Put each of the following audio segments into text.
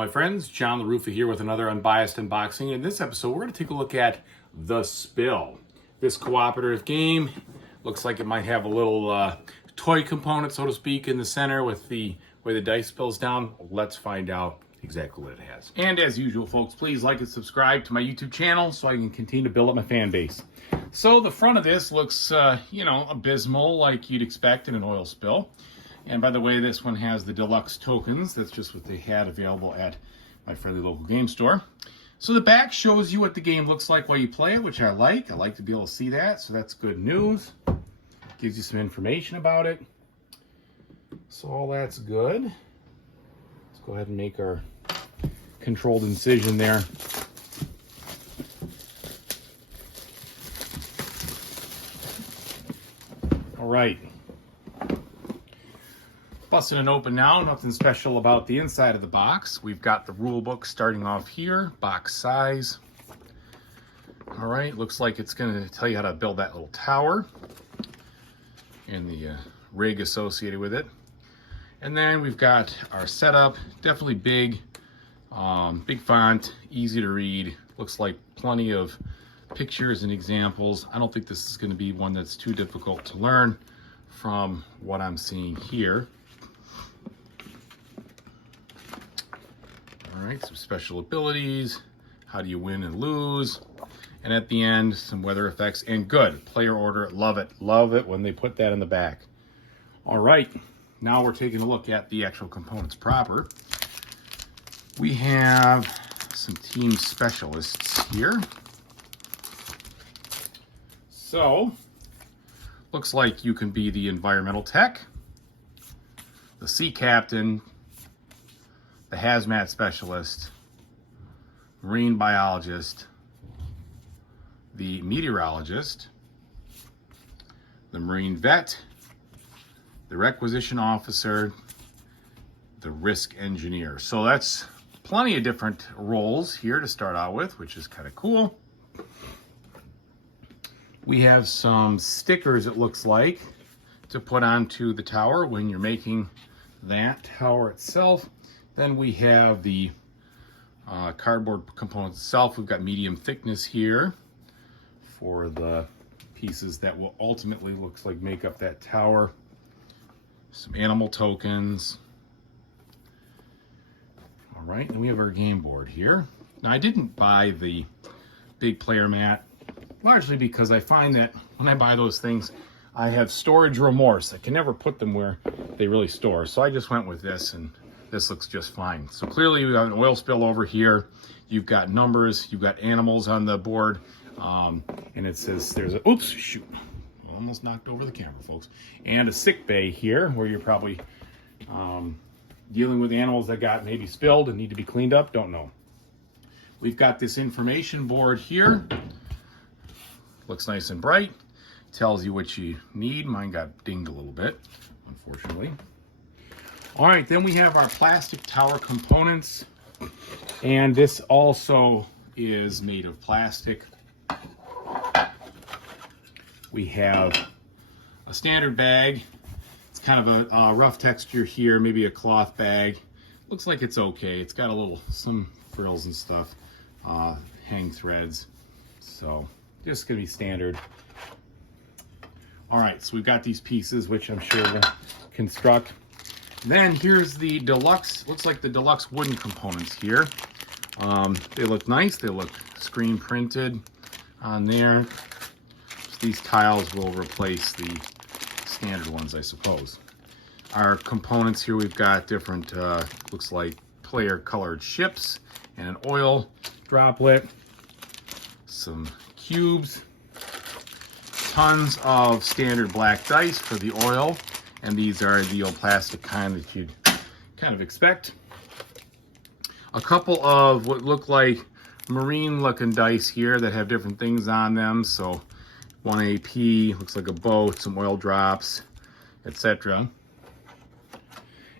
my friends, John LaRuffa here with another Unbiased unboxing. In this episode, we're going to take a look at The Spill. This cooperative game looks like it might have a little toy component, so to speak, in the center with the way the dice spills down. Let's find out exactly what it has. And as usual, folks, please like and subscribe to my YouTube channel so I can continue to build up my fan base. So the front of this looks, abysmal, like you'd expect in an oil spill. And by the way, this one has the deluxe tokens. That's just what they had available at my friendly local game store. So the back shows you what the game looks like while you play it, which I like. I like to be able to see that, so that's good news. Gives you some information about it. So all that's good. Let's go ahead and make our controlled incision there. All right. Busting it open now, nothing special about the inside of the box. We've got the rule book starting off here, box size. All right, looks like it's gonna tell you how to build that little tower and the rig associated with it. And then we've got our setup, definitely big, big font, easy to read. Looks like plenty of pictures and examples. I don't think this is gonna be one that's too difficult to learn from what I'm seeing here. All right, some special abilities. How do you win and lose? And at the end, some weather effects and good player order. Love it. Love it when they put that in the back. All right, now we're taking a look at the actual components proper. We have some team specialists here. So, looks like you can be the environmental tech, the sea captain, the hazmat specialist, marine biologist, the meteorologist, the marine vet, the requisition officer, the risk engineer. So that's plenty of different roles here to start out with, which is kind of cool. We have some stickers, it looks like, to put onto the tower when you're making that tower itself. Then we have the cardboard components itself. We've got medium thickness here for the pieces that will ultimately looks like make up that tower. Some animal tokens. All right, and we have our game board here. Now I didn't buy the big player mat, largely because I find that when I buy those things, I have storage remorse. I can never put them where they really store. So I just went with this, and this looks just fine. So clearly we've got an oil spill over here. You've got numbers, you've got animals on the board. And it says there's a, oops, shoot. Almost knocked over the camera, folks. And a sick bay here where you're probably dealing with animals that got maybe spilled and need to be cleaned up, don't know. We've got this information board here. Looks nice and bright. Tells you what you need. Mine got dinged a little bit, unfortunately. All right, then we have our plastic tower components. And this also is made of plastic. We have a standard bag. It's kind of a rough texture here, maybe a cloth bag. Looks like it's okay. It's got some frills and stuff, hang threads. So just gonna be standard. All right, so we've got these pieces, which I'm sure we'll construct. Then here's the deluxe, looks like the deluxe wooden components here. They look nice. They look screen printed on there. These tiles will replace the standard ones, I suppose. Our components here, we've got different, looks like player colored ships and an oil droplet, some cubes, tons of standard black dice for the oil, and these are the old plastic kind that you'd kind of expect. A couple of what look like marine looking dice here that have different things on them. So 1 AP, looks like a boat, some oil drops, etc.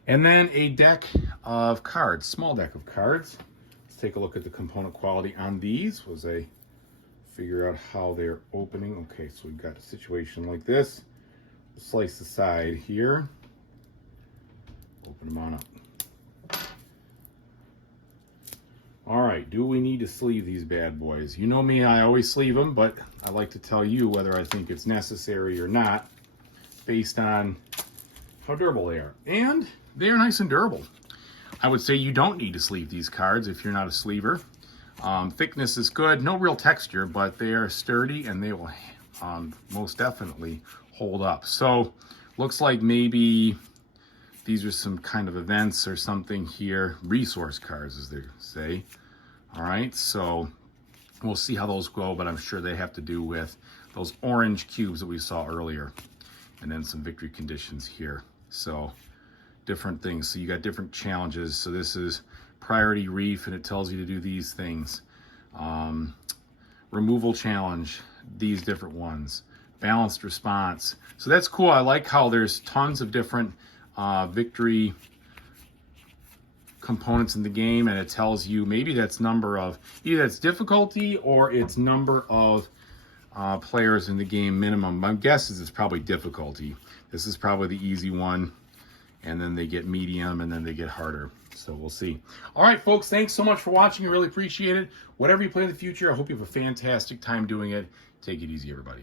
And then a deck of cards, small deck of cards. Let's take a look at the component quality on these as I figure out how they're opening. Okay, so we've got a situation like this. Slice the side here. Open them on up. right, do we need to sleeve these bad boys? You know me, I always sleeve them, but I like to tell you whether I think it's necessary or not based on how durable they are. And they are nice and durable. I would say you don't need to sleeve these cards if you're not a sleever. Thickness is good, no real texture, but they are sturdy and they will most definitely hold up. So looks like maybe these are some kind of events or something here, resource cards as they say. All right, so we'll see how those go, but I'm sure they have to do with those orange cubes that we saw earlier, and then some victory conditions here. So different things. So you got different challenges. So this is priority reef, and it tells you to do these things. Removal challenge, these different ones. Balanced response. So that's cool. I like how there's tons of different victory components in the game, and it tells you maybe that's number of, either that's difficulty or it's number of players in the game minimum. My guess is it's probably difficulty. This is probably the easy one, and then they get medium, and then they get harder. So we'll see. All right, folks, thanks so much for watching. I really appreciate it. Whatever you play in the future, I hope you have a fantastic time doing it. Take it easy, everybody.